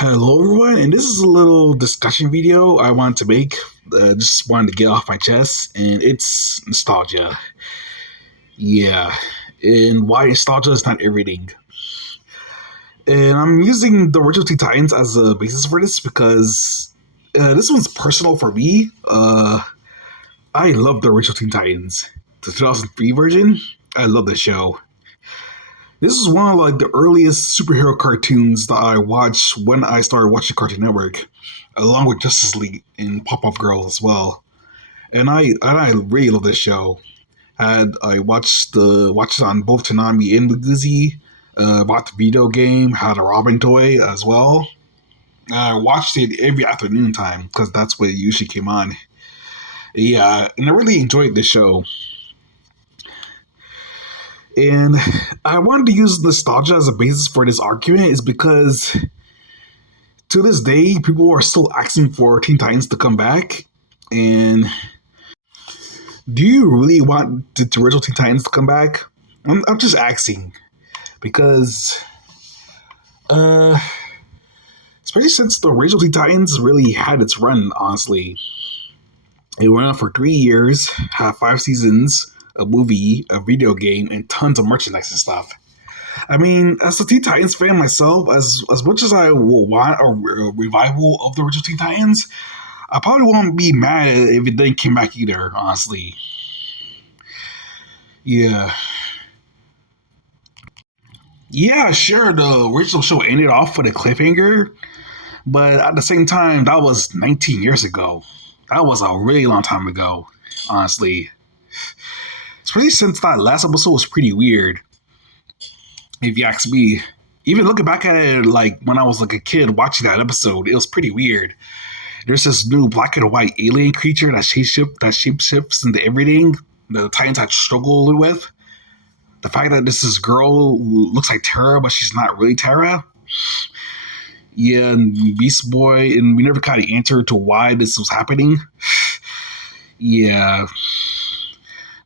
Hello, everyone, and this is a little discussion video I wanted to make. Just wanted to get off my chest, and it's nostalgia. Yeah, and why nostalgia is not everything. And I'm using the original Teen Titans as a basis for this because this one's personal for me. I love the original Teen Titans, the 2003 version. I love the show. This is one of like the earliest superhero cartoons that I watched when I started watching Cartoon Network, along with Justice League and Pop Up Girls as well. And I really love this show. And I watched it on both Tanami and Muguzi. Bought the video game, had a Robin toy as well. I watched it every afternoon time because that's what it usually came on. Yeah, and I really enjoyed the show. And I wanted to use nostalgia as a basis for this argument is because to this day, people are still asking for Teen Titans to come back. And do you really want the original Teen Titans to come back? I'm just asking because, uh, especially since the original Teen Titans really had its run, honestly. It went on for 3 years, had 5 seasons, a movie, a video game, and tons of merchandise and stuff. I mean, as a Teen Titans fan myself, as much as I will want a revival of the original Teen Titans, I probably won't be mad if it didn't come back either. Honestly, yeah, yeah, sure. The original show ended off with a cliffhanger, but at the same time, that was 19 years ago. That was a really long time ago. Honestly, especially since that last episode was pretty weird. If you ask me, even looking back at it, like when I was like a kid watching that episode, it was pretty weird. There's this new black and white alien creature that shapeshifts into everything the Titans had struggled with. The fact that this is girl who looks like Terra, but she's not really Terra. Yeah, and Beast Boy, and we never kind of answered to why this was happening. Yeah,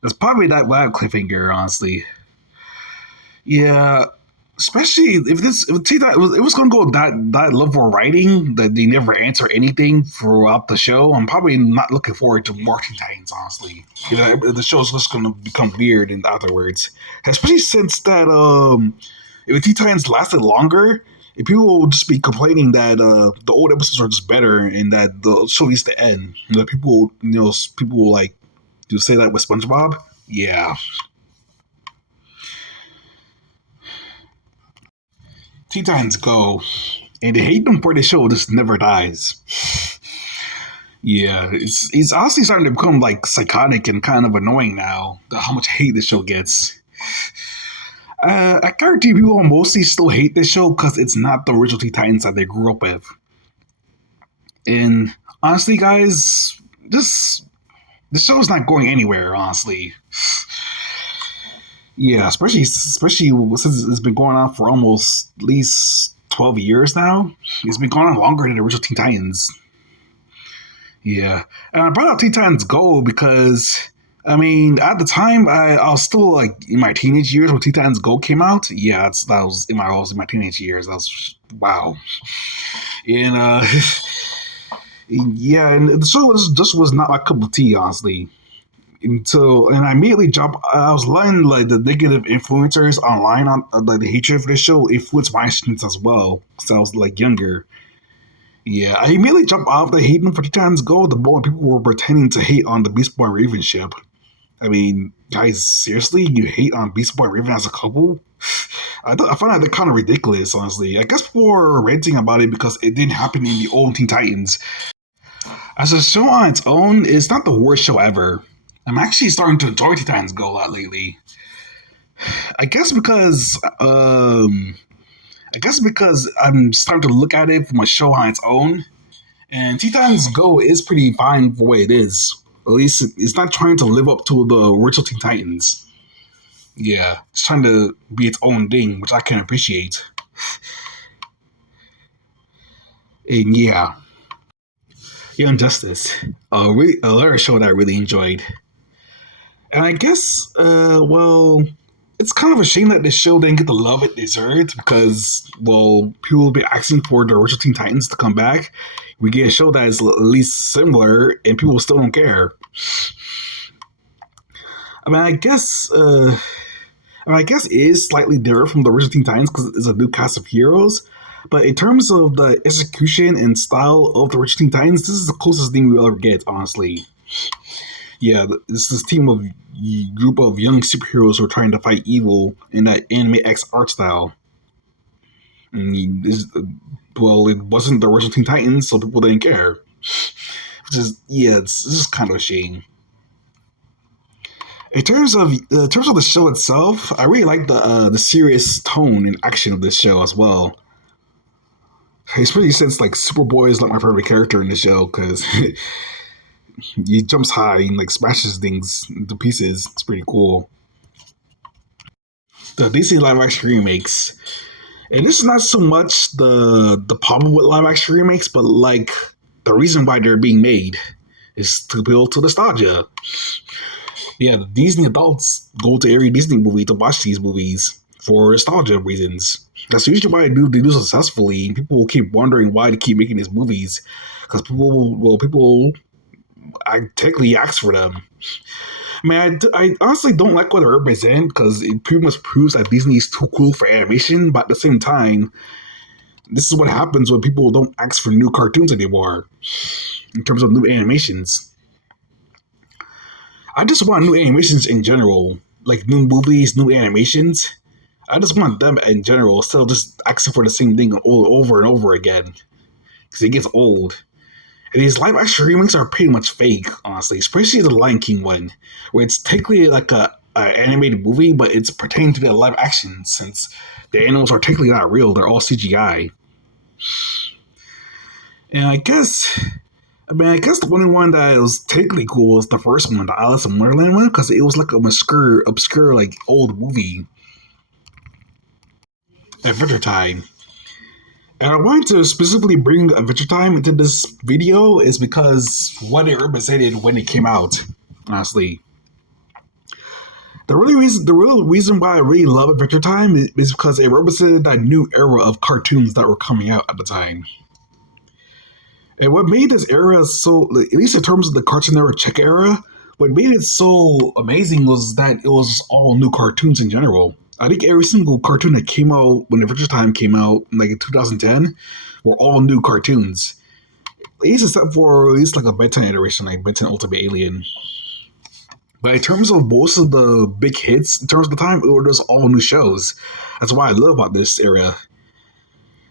that's probably that cliffhanger, honestly. Yeah, especially if this if see that it was going to go that level of writing that they never answer anything throughout the show. I'm probably not looking forward to more Teen Titans, honestly. You know, the show's just going to become weird in afterwards, especially since that if the Teen Titans lasted longer. If people will just be complaining that the old episodes are just better and that the show needs to end, you know, people will like to say that with SpongeBob. Yeah, Teen Titans Go, and the hate them for the show just never dies. Yeah, it's honestly starting to become like psychotic and kind of annoying now. How much hate the show gets. I guarantee people mostly still hate this show because it's not the original Teen Titans that they grew up with. And honestly, guys, this the show's not going anywhere. Honestly, yeah, especially since it's been going on for almost at least 12 years now. It's been going on longer than the original Teen Titans. Yeah, and I brought up Teen Titans Go because I mean, at the time, I was still like in my teenage years when Teen Titans Go came out. Yeah, that was I was in my teenage years. That was wow, and yeah, and the show just was not my cup of tea, honestly. And I immediately jumped. I was learning like the negative influencers online on like the hatred for the show influenced my students as well. Because I was like younger. Yeah, I immediately jumped off the hating for Titans Go the more people were pretending to hate on the Beast Boy and Raven ship. I mean, guys, seriously, you hate on Beast Boy and Raven as a couple? I find that kind of ridiculous, honestly. I guess people were ranting about it because it didn't happen in the old Teen Titans. As a show on its own, it's not the worst show ever. I'm actually starting to enjoy Teen Titans Go a lot lately. I guess because I'm starting to look at it from a show on its own, and Teen Titans Go is pretty fine for what it is. At least it's not trying to live up to the original Teen Titans. Yeah, it's trying to be its own thing, which I can appreciate. And yeah, Young Justice, another show that I really enjoyed. And I guess, well, it's kind of a shame that this show didn't get the love it deserved because, well, people will be asking for the original Teen Titans to come back. We get a show that is at least similar, and people still don't care. I mean, I guess it is slightly different from the original Teen Titans because it's a new cast of heroes. But in terms of the execution and style of the original Teen Titans, this is the closest thing we'll ever get, honestly. Yeah, this team of group of young superheroes who are trying to fight evil in that anime X art style. And well, it wasn't the original Teen Titans, so people didn't care. Which is it's just kind of a shame. In terms of the show itself, I really like the serious tone and action of this show as well. Especially since like Superboy is like my favorite character in the show because he jumps high and like smashes things into pieces. It's pretty cool. The DC live action remakes, and this is not so much the problem with live action remakes, but like the reason why they're being made is to appeal to nostalgia. Yeah, the Disney adults go to every Disney movie to watch these movies for nostalgia reasons. That's usually why they do successfully. People will keep wondering why they keep making these movies because people I technically ask for them. I mean, I honestly don't like what they represent because it pretty much proves that Disney is too cool for animation, but at the same time, this is what happens when people don't ask for new cartoons anymore in terms of new animations. I just want new animations in general, like new movies, new animations. I just want them in general instead of just asking for the same thing over and over again because it gets old. And these live action remakes are pretty much fake, honestly, especially the Lion King one, where it's technically like a animated movie, but it's pertaining to the live action since the animals are technically not real; they're all CGI. And I guess the only one that was technically cool was the first one, the Alice in Wonderland one, because it was like an obscure like old movie. Adventure Time. And I wanted to specifically bring Adventure Time into this video is because what it represented when it came out, honestly. The real reason why I really love Adventure Time is because it represented that new era of cartoons that were coming out at the time. And what made this era so, at least in terms of the Cartoon Network Czech era, what made it so amazing was that it was all new cartoons in general. I think every single cartoon that came out when Adventure Time came out, like in 2010, were all new cartoons. At least except for at least like a Ben 10 iteration, like Ben 10 Ultimate Alien. But in terms of most of the big hits, in terms of the time, it was just all new shows. That's why I love about this era.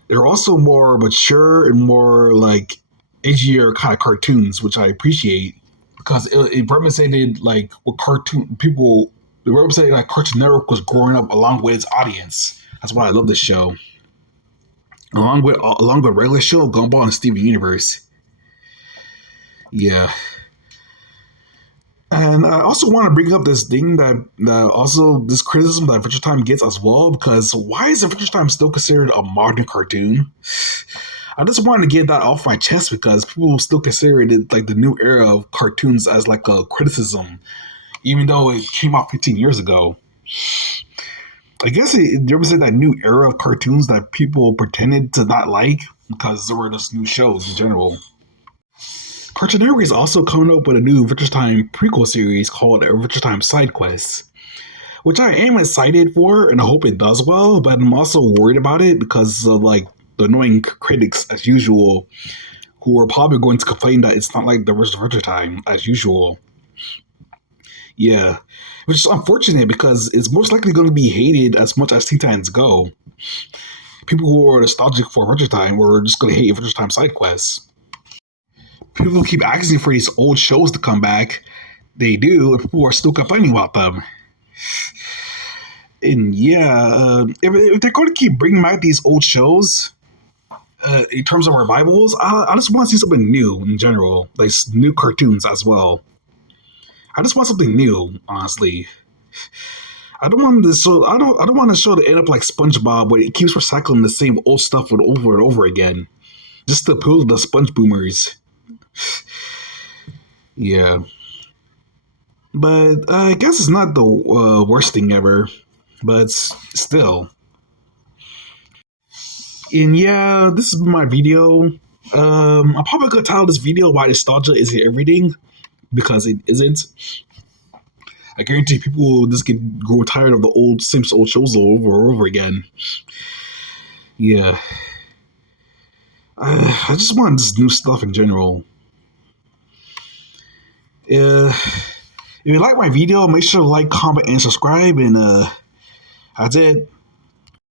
They're also more mature and more like edgier kind of cartoons, which I appreciate because it represented like what cartoon people. It represented like Cartoon Network was growing up along with its audience. That's why I love this show. Along with regular show, Gumball and Steven Universe. Yeah. And I also want to bring up this thing that also this criticism that Adventure Time gets as well, because why is Adventure Time still considered a modern cartoon? I just wanted to get that off my chest because people still consider it like the new era of cartoons as like a criticism, even though it came out 15 years ago. I guess it represented that new era of cartoons that people pretended to not like because there were just new shows in general. Cartoon Network is also coming up with a new Adventure Time prequel series called Adventure Time Side Quests, which I am excited for and I hope it does well, but I'm also worried about it because of like the annoying critics as usual who are probably going to complain that it's not like the original Adventure Time as usual. Yeah, which is unfortunate because it's most likely going to be hated as much as Teen Titans Go. People who are nostalgic for Adventure Time are just going to hate Adventure Time Side Quests. People keep asking for these old shows to come back. They do, and people are still complaining about them. And yeah, if they're going to keep bringing back these old shows, in terms of revivals, I just want to see something new in general, like new cartoons as well. I just want something new, honestly. I don't want this show. I don't want the show to end up like SpongeBob, where it keeps recycling the same old stuff over and over again, just to appeal to the Sponge Boomers. Yeah, but I guess it's not the worst thing ever. but still. And yeah, this is my video. I'm probably gonna title this video "Why Nostalgia Isn't Everything," because it isn't. I guarantee people will just grow tired of the old shows over and over again. Yeah, I just want this new stuff in general. If you like my video, make sure to like, comment, and subscribe. And that's it.